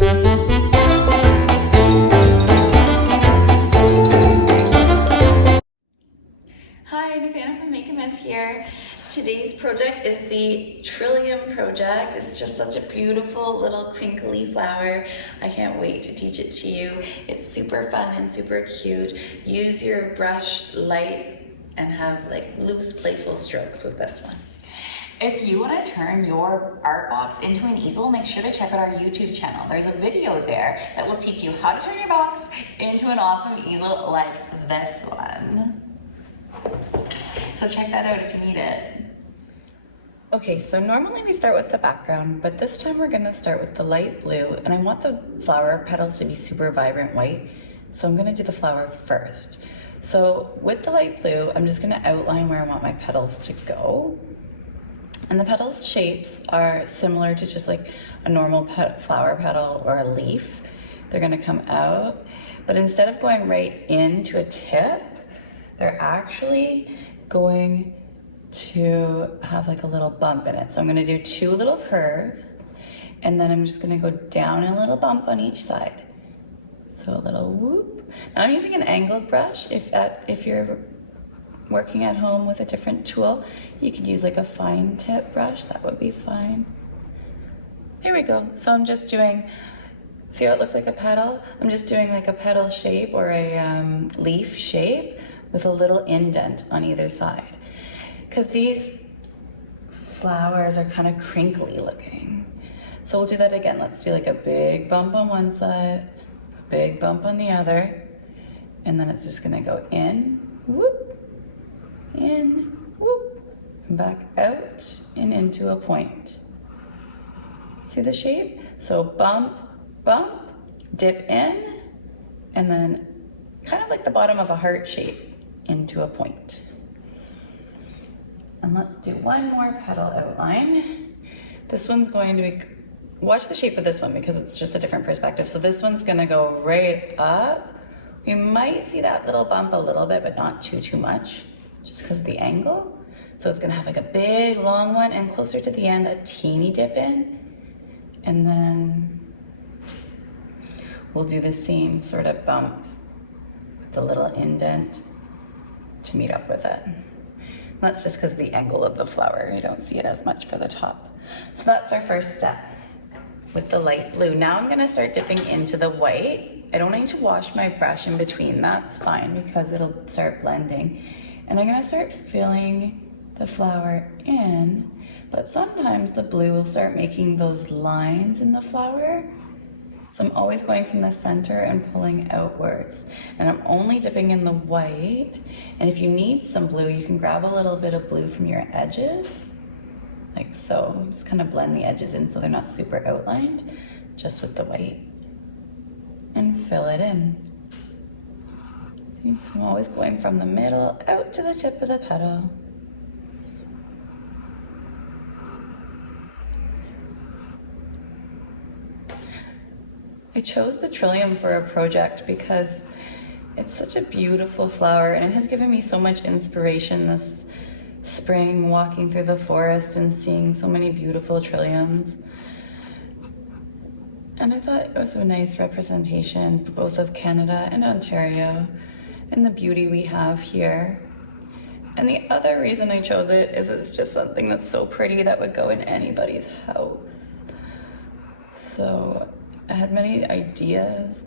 Hi, Nicola from Make a Mess here. Today's project is the Trillium project. It's just such a beautiful little crinkly flower. I can't wait to teach it to you. It's super fun and super cute. Use your brush light and have like loose, playful strokes with this one. If you want to turn your art box into an easel, make sure to check out our YouTube channel. There's a video there that will teach you how to turn your box into an awesome easel like this one. So check that out if you need it. Okay, so normally we start with the background, but this time we're gonna start with the light blue, and I want the flower petals to be super vibrant white, so I'm gonna do the flower first. So with the light blue, I'm just gonna outline where I want my petals to go. And the petals shapes are similar to just like a normal flower petal or a leaf. They're gonna come out, but instead of going right into a tip, they're actually going to have like a little bump in it. So I'm gonna do two little curves, and then I'm just gonna go down a little bump on each side. So a little whoop. Now I'm using an angled brush. If you're working at home with a different tool, you could use like a fine tip brush, that would be fine. There we go. So I'm just doing, see how it looks like a petal? I'm just doing like a petal shape or a leaf shape with a little indent on either side. Because these flowers are kind of crinkly looking. So we'll do that again. Let's do like a big bump on one side, a big bump on the other, and then it's just gonna go in, whoop, in, whoop, and back out and into a point. See the shape? So bump, bump, dip in, and then kind of like the bottom of a heart shape into a point. And let's do one more petal outline. This one's going to be, watch the shape of this one because it's just a different perspective. So this one's gonna go right up. We might see that little bump a little bit, but not too much, just because of the angle. So it's gonna have like a big long one, and closer to the end, a teeny dip in. And then we'll do the same sort of bump with the little indent to meet up with it. That's just because of the angle of the flower. I don't see it as much for the top. So that's our first step with the light blue. Now I'm gonna start dipping into the white. I don't need to wash my brush in between. That's fine because it'll start blending. And I'm gonna start filling the flower in, but sometimes the blue will start making those lines in the flower. So I'm always going from the center and pulling outwards. And I'm only dipping in the white. And if you need some blue, you can grab a little bit of blue from your edges, like so. Just kind of blend the edges in so they're not super outlined, just with the white. And fill it in. See, so I'm always going from the middle out to the tip of the petal. I chose the Trillium for a project because it's such a beautiful flower, and it has given me so much inspiration this spring, walking through the forest and seeing so many beautiful trilliums. And I thought it was a nice representation both of Canada and Ontario and the beauty we have here. And the other reason I chose it is it's just something that's so pretty that would go in anybody's house. So I had many ideas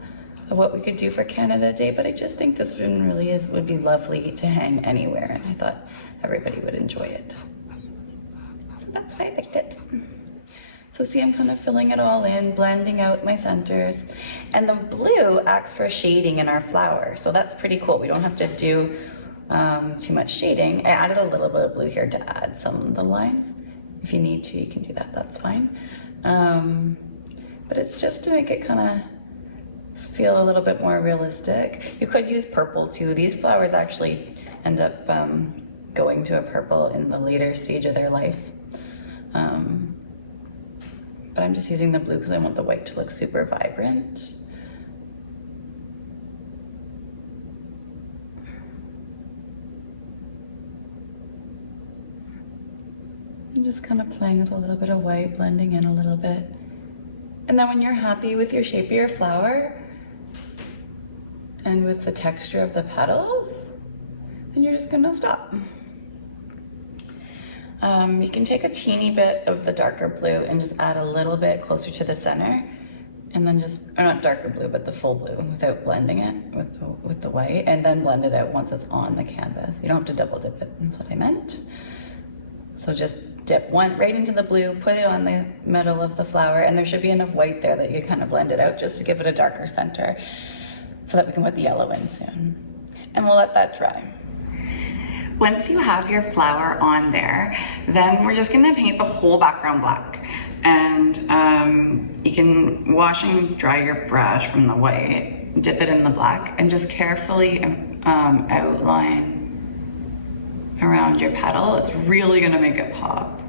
of what we could do for Canada Day, but I just think this one really would be lovely to hang anywhere, and I thought everybody would enjoy it. So that's why I picked it. So see, I'm kind of filling it all in, blending out my centers, and the blue acts for shading in our flower, so that's pretty cool. We don't have to do too much shading. I added a little bit of blue here to add some of the lines. If you need to, you can do that, that's fine. But it's just to make it kind of feel a little bit more realistic. You could use purple too. These flowers actually end up going to a purple in the later stage of their lives. But I'm just using the blue because I want the white to look super vibrant. I'm just kind of playing with a little bit of white, blending in a little bit. And then when you're happy with your shape of your flower and with the texture of the petals, then you're just gonna stop. You can take a teeny bit of the darker blue and just add a little bit closer to the center, and then just, or not darker blue, but the full blue without blending it with the white, and then blend it out once it's on the canvas. You don't have to double dip it, that's what I meant. So just dip one right into the blue, put it on the middle of the flower, and there should be enough white there that you kind of blend it out just to give it a darker center so that we can put the yellow in soon. And we'll let that dry. Once you have your flower on there, then we're just gonna paint the whole background black. And you can wash and dry your brush from the white, dip it in the black, and just carefully outline around your petal. It's really gonna make it pop.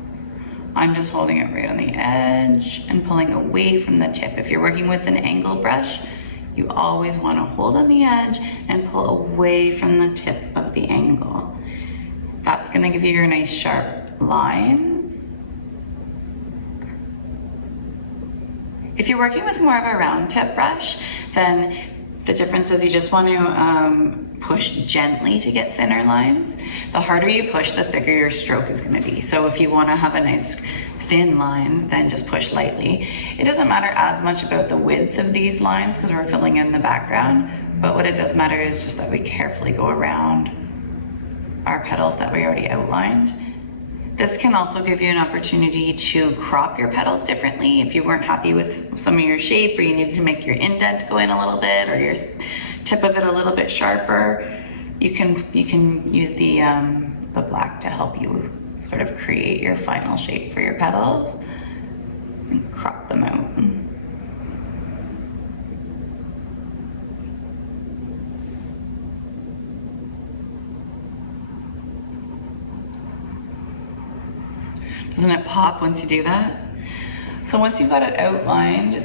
I'm just holding it right on the edge and pulling away from the tip. If you're working with an angle brush, you always wanna hold on the edge and pull away from the tip of the angle. That's gonna give you your nice sharp lines. If you're working with more of a round tip brush, then the difference is you just want to push gently to get thinner lines. The harder you push, the thicker your stroke is going to be. So if you want to have a nice thin line, then just push lightly. It doesn't matter as much about the width of these lines because we're filling in the background, but what it does matter is just that we carefully go around our petals that we already outlined. This can also give you an opportunity to crop your petals differently. If you weren't happy with some of your shape, or you needed to make your indent go in a little bit, or your tip of it a little bit sharper, you can use the black to help you sort of create your final shape for your petals and crop them out. Doesn't it pop once you do that? So once you've got it outlined,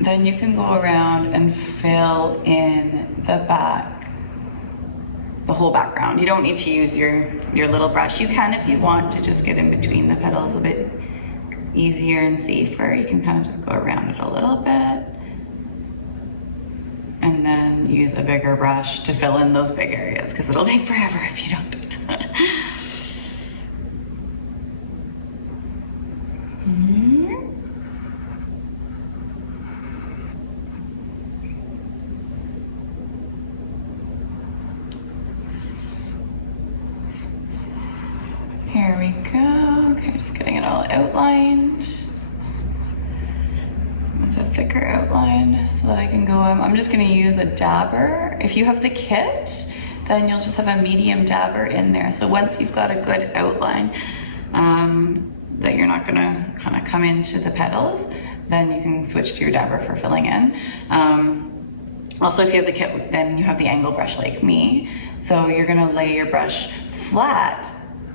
then you can go around and fill in the back, the whole background. You don't need to use your little brush. You can if you want to just get in between the petals a bit easier and safer. You can kind of just go around it a little bit and then use a bigger brush to fill in those big areas because it'll take forever if you don't. Here we go. Okay, just getting it all outlined with a thicker outline so that I can go, I'm just gonna use a dabber. If you have the kit, then you'll just have a medium dabber in there. So once you've got a good outline that you're not gonna kind of come into the petals, then you can switch to your dabber for filling in. Also, if you have the kit, then you have the angle brush like me. So you're gonna lay your brush flat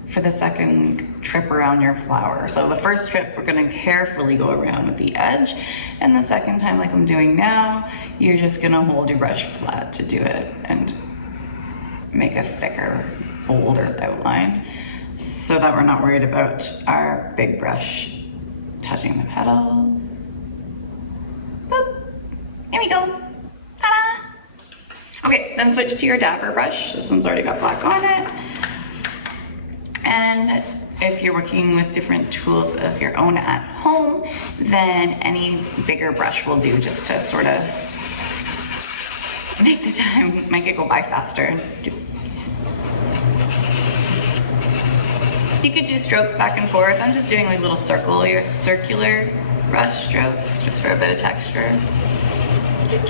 for the second trip around your flower. So the first trip, we're gonna carefully go around with the edge, and the second time, like I'm doing now, you're just gonna hold your brush flat to do it and make a thicker, bolder outline so that we're not worried about our big brush touching the petals. Boop, here we go, ta-da! Okay, then switch to your dabber brush. This one's already got black on it. And if you're working with different tools of your own at home, then any bigger brush will do just to sort of make it go by faster. You could do strokes back and forth. I'm just doing like little circular brush strokes just for a bit of texture.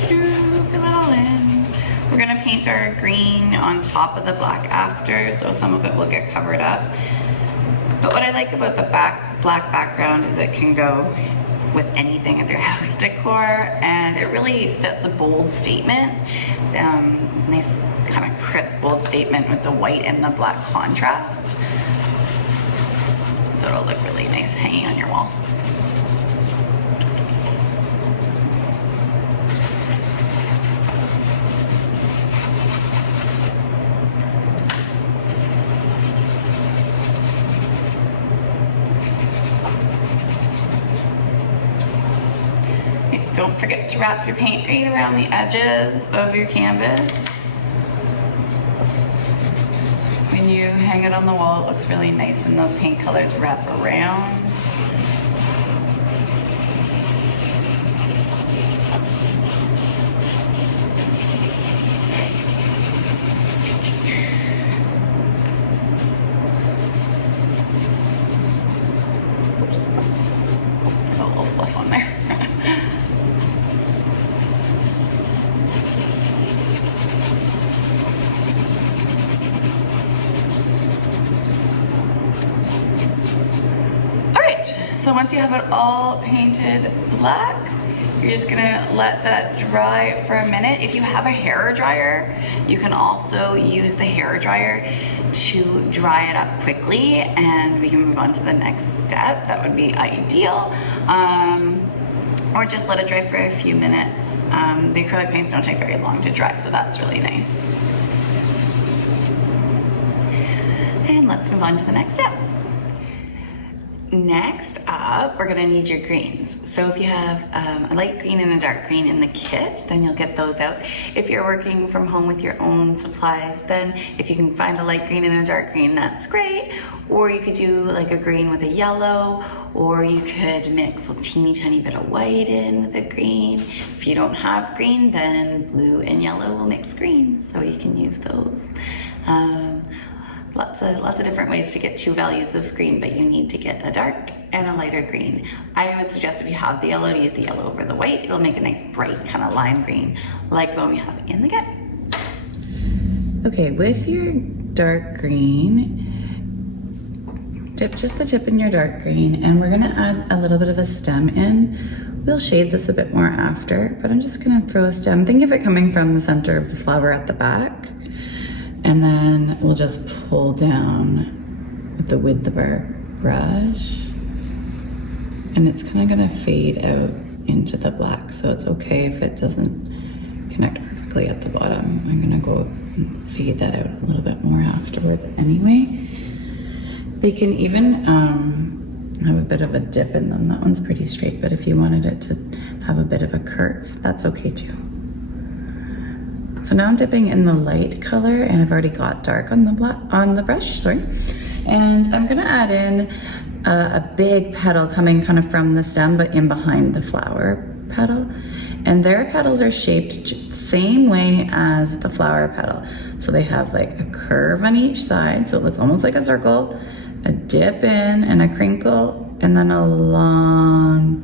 Fill it all in. We're gonna paint our green on top of the black after, so some of it will get covered up. But what I like about the black background is it can go with anything in their house decor, and it really sets a bold statement. Nice kind of crisp, bold statement with the white and the black contrast. So it'll look really nice hanging on your wall. don't forget to wrap your paint right around the edges of your canvas. When you hang it on the wall, it looks really nice when those paint colors wrap around. Got a little fluff on there. So once you have it all painted black, you're just gonna let that dry for a minute. If you have a hair dryer, you can also use the hair dryer to dry it up quickly, and we can move on to the next step. That would be ideal. Or just let it dry for a few minutes. The acrylic paints don't take very long to dry, so that's really nice. And let's move on to the next step. Next up, we're gonna need your greens. So if you have a light green and a dark green in the kit, then you'll get those out. If you're working from home with your own supplies, then if you can find a light green and a dark green, that's great. Or you could do like a green with a yellow, or you could mix a teeny tiny bit of white in with a green. If you don't have green, then blue and yellow will mix green, so you can use those. Lots of different ways to get two values of green, but you need to get a dark and a lighter green. I would suggest if you have the yellow to use the yellow over the white. It'll make a nice bright kind of lime green like the one we have in the kit. Okay, with your dark green, dip just the tip in your dark green, and we're gonna add a little bit of a stem in. We'll shade this a bit more after, but I'm just gonna throw a stem. Think of it coming from the center of the flower at the back. And then we'll just pull down with the width of our brush. And it's kind of gonna fade out into the black, so it's okay if it doesn't connect perfectly at the bottom. I'm gonna go and fade that out a little bit more afterwards anyway. They can even have a bit of a dip in them. That one's pretty straight, but if you wanted it to have a bit of a curve, that's okay too. So now I'm dipping in the light color, and I've already got dark on the brush, sorry. And I'm gonna add in a big petal coming kind of from the stem, but in behind the flower petal. And their petals are shaped same way as the flower petal. So they have like a curve on each side, so it looks almost like a circle, a dip in and a crinkle, and then a long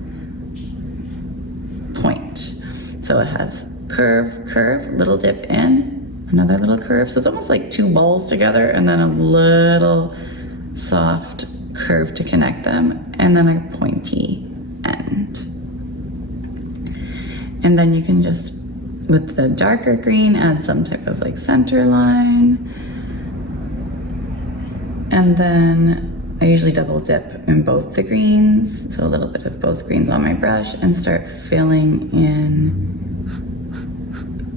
point. So it has curve, curve, little dip in, another little curve. So it's almost like two balls together, and then a little soft curve to connect them, and then a pointy end. And then you can just, with the darker green, add some type of like center line. And then I usually double dip in both the greens, so a little bit of both greens on my brush, and start filling in,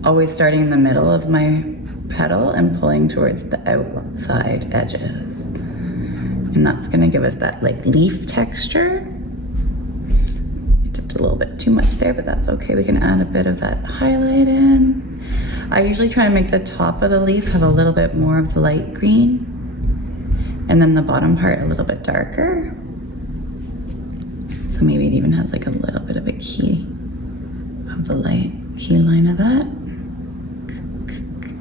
always starting in the middle of my petal and pulling towards the outside edges. And that's gonna give us that like leaf texture. I dipped a little bit too much there, but that's okay. We can add a bit of that highlight in. I usually try and make the top of the leaf have a little bit more of the light green, and then the bottom part a little bit darker. So maybe it even has like a little bit of a key of the light key line of that.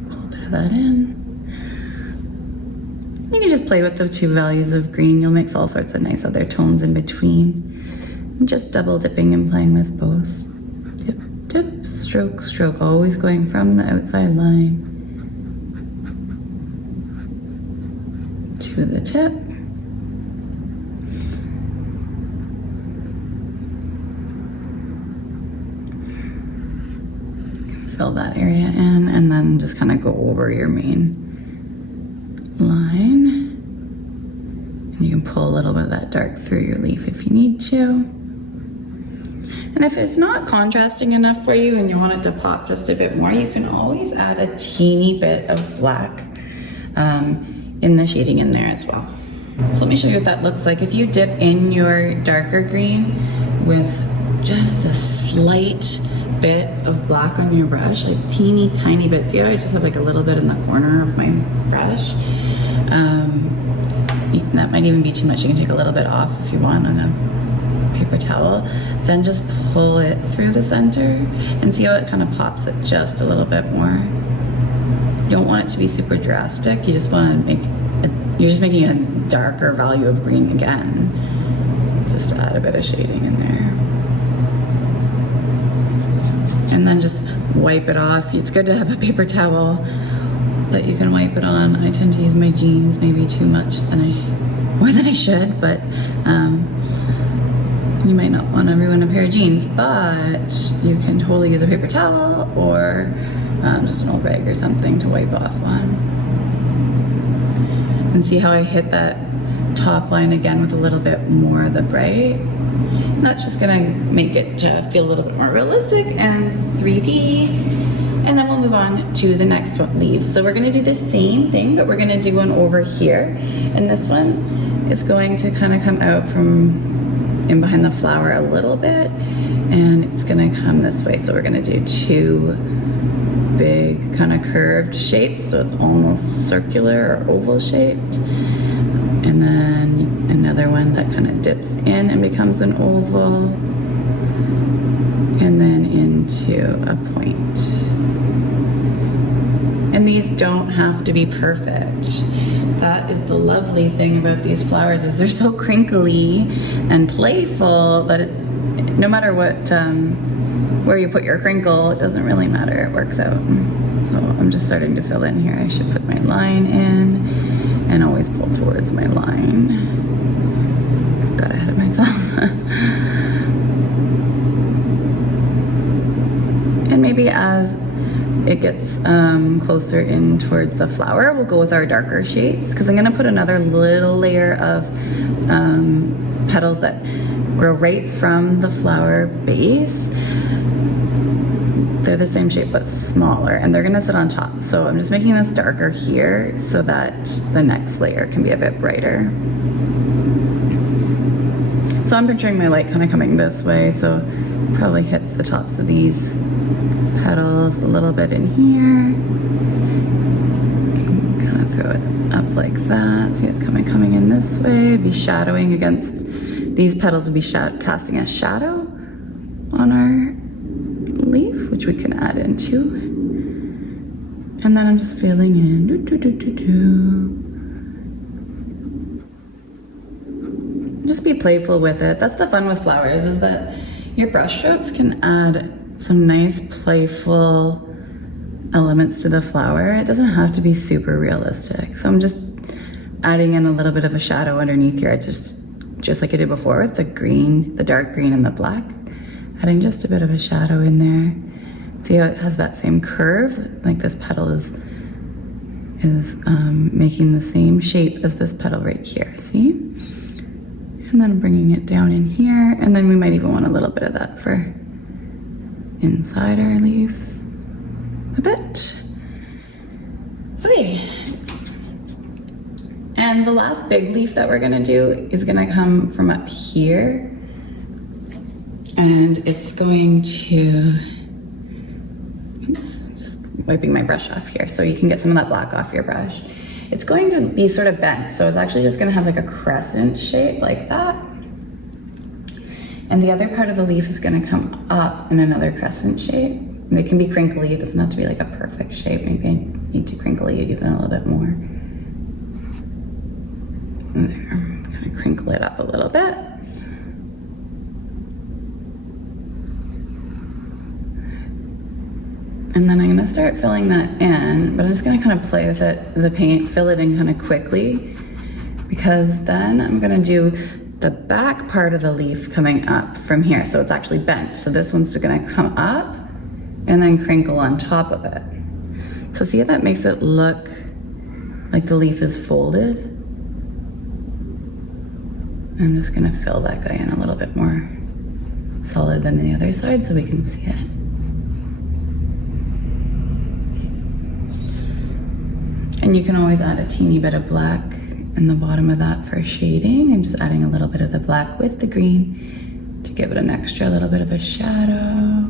Pull a bit of that in. You can just play with the two values of green. You'll mix all sorts of nice other tones in between. And just double dipping and playing with both. Dip, dip, stroke, stroke, always going from the outside line to the tip. Fill that area in, and then just kind of go over your main line. And you can pull a little bit of that dark through your leaf if you need to. And if it's not contrasting enough for you and you want it to pop just a bit more, you can always add a teeny bit of black in the shading in there as well. So let me show you what that looks like. If you dip in your darker green with just a slight bit of black on your brush, like teeny tiny bit. See how I just have like a little bit in the corner of my brush? That might even be too much. You can take a little bit off if you want on a paper towel. Then just pull it through the center and see how it kind of pops it just a little bit more. You don't want it to be super drastic. You just want to make it, you're just making a darker value of green again. Just add a bit of shading in there. And then just wipe it off. It's good to have a paper towel that you can wipe it on. I tend to use my jeans maybe too much more than I should, but you might not want to ruin a pair of jeans, but you can totally use a paper towel or just an old rag or something to wipe off on. And see how I hit that top line again with a little bit more of the bright? And that's just gonna make it feel a little bit more realistic and 3D. And then we'll move on to the next leaf. So we're gonna do the same thing, but we're gonna do one over here. And this one is going to kind of come out from in behind the flower a little bit, and it's gonna come this way. So we're gonna do two big kind of curved shapes, so it's almost circular or oval shaped. And then another one that kind of dips in and becomes an oval, and then into a point. And these don't have to be perfect. That is the lovely thing about these flowers, is they're so crinkly and playful that no matter what, where you put your crinkle, it doesn't really matter, it works out. So I'm just starting to fill in here. I should put my line in and always pull towards my line. Got ahead of myself. And maybe as it gets closer in towards the flower, we'll go with our darker shades, because I'm gonna put another little layer of petals that grow right from the flower base. They're the same shape but smaller, and they're gonna sit on top. So I'm just making this darker here so that the next layer can be a bit brighter. So I'm picturing my light kind of coming this way, so it probably hits the tops of these petals a little bit in here. And kind of throw it up like that. See, it's coming in this way. Be shadowing against, these petals would be casting a shadow on our leaf, which we can add into. And then I'm just filling in. Just be playful with it. That's the fun with flowers, is that your brush strokes can add some nice playful elements to the flower. It doesn't have to be super realistic. So I'm just adding in a little bit of a shadow underneath here. I just like I did before with the green, the dark green and the black. Adding just a bit of a shadow in there. See how it has that same curve? Like this petal is making the same shape as this petal right here, see? And then bringing it down in here, and then we might even want a little bit of that for inside our leaf, a bit. Okay. And the last big leaf that we're gonna do is gonna come from up here. And it's going to, oops, just wiping my brush off here so you can get some of that black off your brush. It's going to be sort of bent, so it's actually just gonna have like a crescent shape like that. And the other part of the leaf is gonna come up in another crescent shape. And they can be crinkly, it doesn't have to be like a perfect shape. Maybe I need to crinkle it even a little bit more. And there, kind of crinkle it up a little bit. And then I'm gonna start filling that in, but I'm just gonna kind of play with it, the paint, fill it in kind of quickly, because then I'm gonna do the back part of the leaf coming up from here. So it's actually bent. So this one's gonna come up and then crinkle on top of it. So see how that makes it look like the leaf is folded? I'm just gonna fill that guy in a little bit more solid than the other side so we can see it. And you can always add a teeny bit of black in the bottom of that for shading. I'm just adding a little bit of the black with the green to give it an extra little bit of a shadow.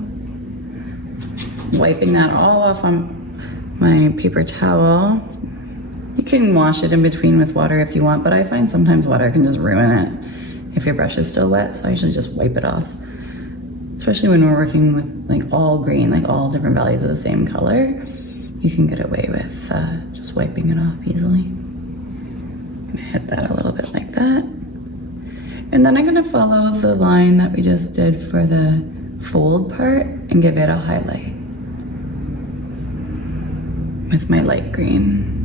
Wiping that all off on my paper towel. You can wash it in between with water if you want, but I find sometimes water can just ruin it if your brush is still wet, so I usually just wipe it off. Especially when we're working with like all green, like all different values of the same color, you can get away with just wiping it off easily. I'm gonna hit that a little bit like that. And then I'm gonna follow the line that we just did for the fold part and give it a highlight with my light green.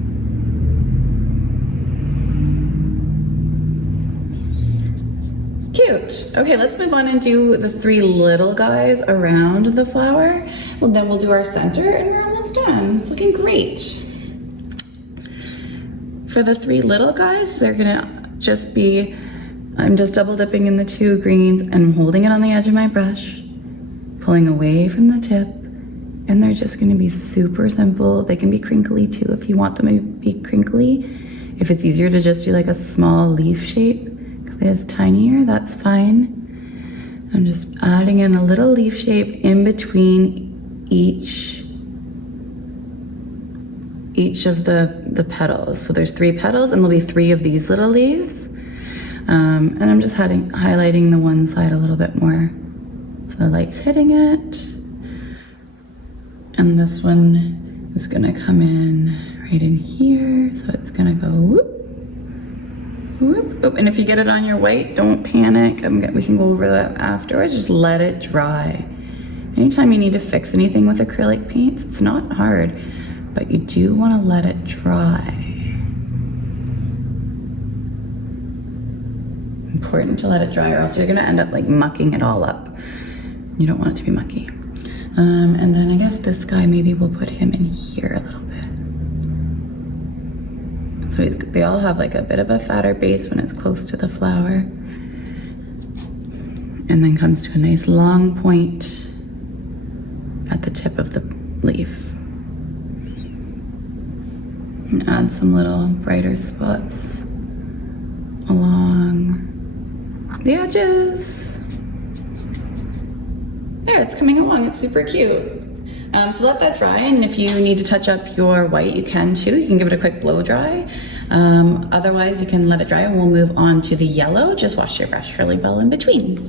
Cute. Okay, let's move on and do the three little guys around the flower. Well, then we'll do our center and we're almost done. It's looking great. For the three little guys, they're gonna just be, I'm just double dipping in the two greens and holding it on the edge of my brush, pulling away from the tip, and they're just gonna be super simple. They can be crinkly too if you want them to be crinkly. If it's easier to just do like a small leaf shape, because it's tinier, that's fine. I'm just adding in a little leaf shape in between each of the petals. So there's 3 petals and there'll be 3 of these little leaves. And I'm just highlighting the one side a little bit more. So the light's hitting it. And this one is gonna come in right in here. So it's gonna go whoop, whoop, whoop. And if you get it on your white, don't panic. We can go over that afterwards. Just let it dry. Anytime you need to fix anything with acrylic paints, it's not hard, but you do wanna let it dry. Important to let it dry or else you're gonna end up like mucking it all up. You don't want it to be mucky. And then I guess this guy, maybe we'll put him in here a little bit. So they all have like a bit of a fatter base when it's close to the flower. And then comes to a nice long point at the tip of the leaf. And add some little brighter spots along the edges. There, it's coming along, it's super cute. So let that dry, and if you need to touch up your white, you can too. You can give it a quick blow dry. Otherwise, you can let it dry and we'll move on to the yellow. Just wash your brush really well in between.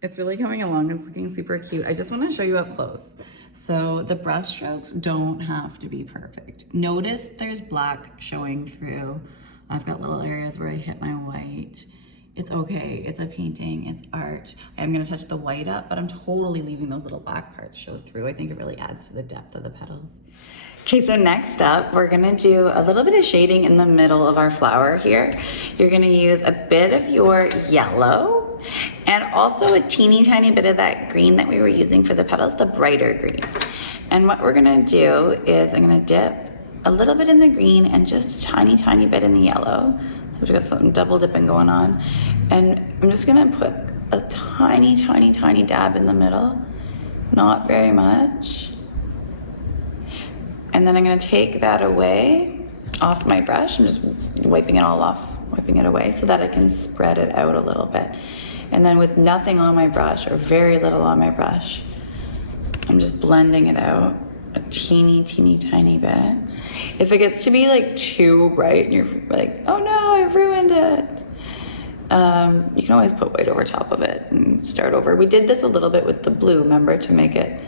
It's really coming along, it's looking super cute. I just wanna show you up close. So the brush strokes don't have to be perfect. Notice there's black showing through. I've got little areas where I hit my white. It's okay, it's a painting, it's art. I'm gonna touch the white up, but I'm totally leaving those little black parts show through. I think it really adds to the depth of the petals. Okay, so next up, we're gonna do a little bit of shading in the middle of our flower here. You're gonna use a bit of your yellow and also a teeny tiny bit of that green that we were using for the petals, the brighter green. And what we're gonna do is I'm gonna dip a little bit in the green and just a tiny, tiny bit in the yellow. So we've got some double dipping going on. And I'm just gonna put a tiny, tiny, tiny dab in the middle, not very much. And then I'm gonna take that away off my brush. I'm just wiping it all off, wiping it away so that I can spread it out a little bit. And then with nothing on my brush or very little on my brush, I'm just blending it out a teeny, teeny, tiny bit. If it gets to be like too bright and you're like, oh no, I've ruined it, you can always put white over top of it and start over. We did this a little bit with the blue, remember, to make it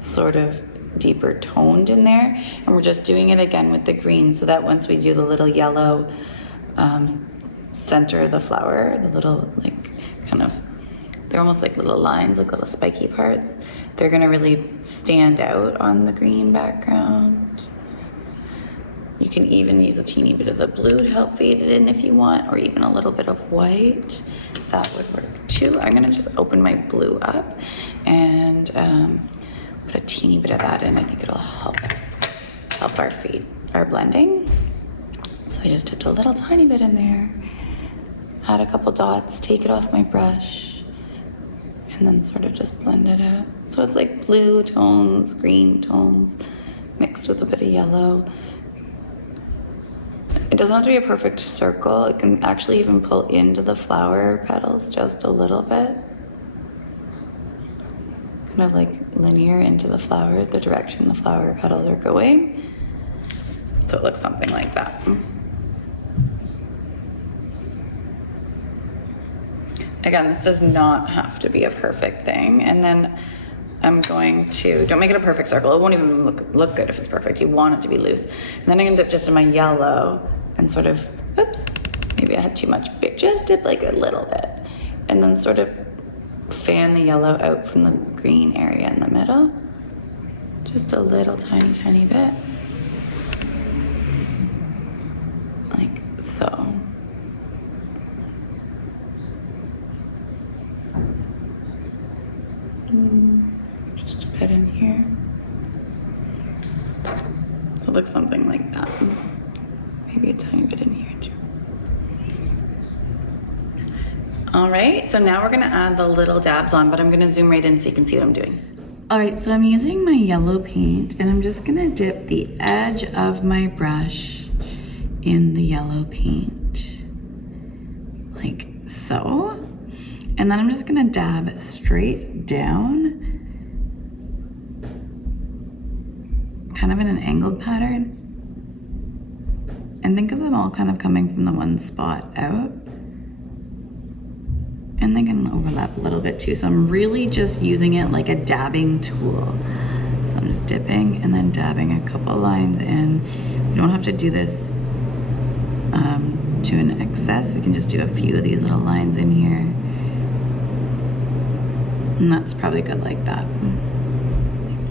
sort of deeper toned in there. And we're just doing it again with the green so that once we do the little yellow center of the flower, the little like kind of, they're almost like little lines, like little spiky parts. They're gonna really stand out on the green background. You can even use a teeny bit of the blue to help fade it in if you want, or even a little bit of white. That would work too. I'm gonna just open my blue up and put a teeny bit of that in. I think it'll help our blending. So I just dipped a little tiny bit in there, add a couple dots, take it off my brush, and then sort of just blend it out. So it's like blue tones, green tones, mixed with a bit of yellow. It doesn't have to be a perfect circle. It can actually even pull into the flower petals just a little bit. Kind of like linear into the flowers, the direction the flower petals are going. So it looks something like that. Again, this does not have to be a perfect thing. And then I'm going to, don't make it a perfect circle. It won't even look good if it's perfect. You want it to be loose. And then I'm gonna dip just in my yellow and sort of, oops, maybe I had too much, just dip like a little bit. And then sort of fan the yellow out from the green area in the middle. Just a little tiny, tiny bit. Like so. Just a bit in here. So it looks something like that. Maybe a tiny bit in here too. All right, so now we're gonna add the little dabs on, but I'm gonna zoom right in so you can see what I'm doing. All right, so I'm using my yellow paint and I'm just gonna dip the edge of my brush in the yellow paint, like so. And then I'm just gonna dab straight down, kind of in an angled pattern. And think of them all kind of coming from the one spot out. And they can overlap a little bit too. So I'm really just using it like a dabbing tool. So I'm just dipping and then dabbing a couple lines in. We don't have to do this to an excess. We can just do a few of these little lines in here. And that's probably good like that.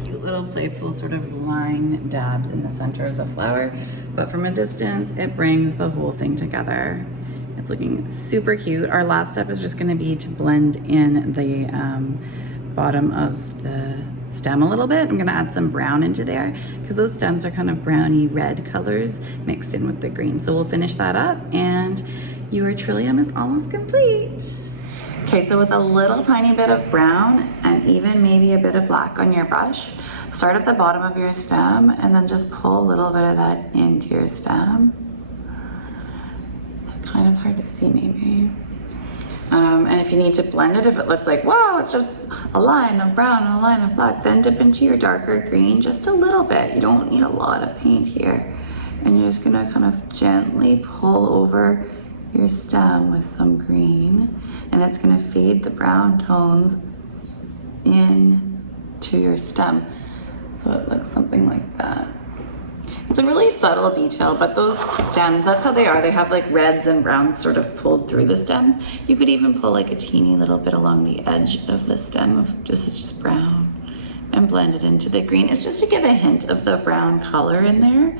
Cute little playful sort of line dabs in the center of the flower. But from a distance, it brings the whole thing together. It's looking super cute. Our last step is just gonna be to blend in the bottom of the stem a little bit. I'm gonna add some brown into there because those stems are kind of browny red colors mixed in with the green. So we'll finish that up and your trillium is almost complete. Okay, so with a little tiny bit of brown and even maybe a bit of black on your brush, start at the bottom of your stem and then just pull a little bit of that into your stem. It's kind of hard to see maybe. And if you need to blend it, if it looks like, wow, it's just a line of brown and a line of black, then dip into your darker green just a little bit. You don't need a lot of paint here. And you're just gonna kind of gently pull over your stem with some green, and it's gonna feed the brown tones in to your stem. So it looks something like that. It's a really subtle detail, but those stems, that's how they are. They have like reds and browns sort of pulled through the stems. You could even pull like a teeny little bit along the edge of the stem of just brown and blend it into the green. It's just to give a hint of the brown color in there.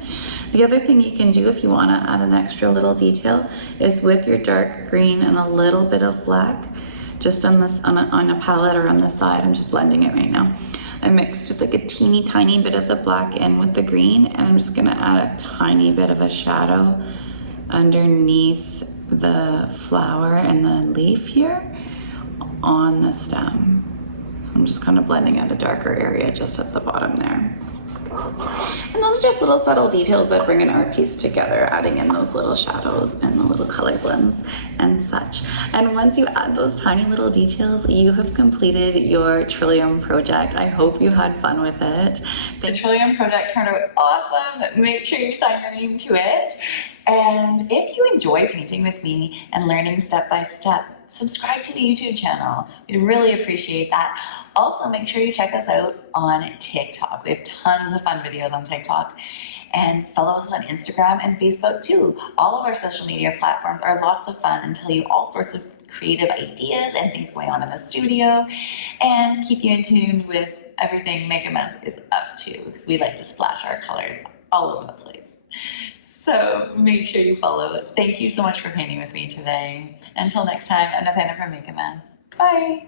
The other thing you can do if you want to add an extra little detail is with your dark green and a little bit of black, just on this on a palette or on the side. I'm just blending it right now. I mixed just like a teeny tiny bit of the black in with the green, and I'm just gonna add a tiny bit of a shadow underneath the flower and the leaf here on the stem. So I'm just kind of blending out a darker area just at the bottom there. And those are just little subtle details that bring an art piece together, adding in those little shadows and the little color blends and such. And once you add those tiny little details, you have completed your Trillium project. I hope you had fun with it. The Trillium project turned out awesome. Make sure you sign your name to it. And if you enjoy painting with me and learning step by step, subscribe to the YouTube channel. We'd really appreciate that. Also, make sure you check us out on TikTok. We have tons of fun videos on TikTok. And follow us on Instagram and Facebook too. All of our social media platforms are lots of fun and tell you all sorts of creative ideas and things going on in the studio, and keep you in tune with everything Mega Mess is up to, because we like to splash our colors all over the place. So make sure you follow. Thank you so much for painting with me today. Until next time, I'm Nathana from Make a Mess. Bye.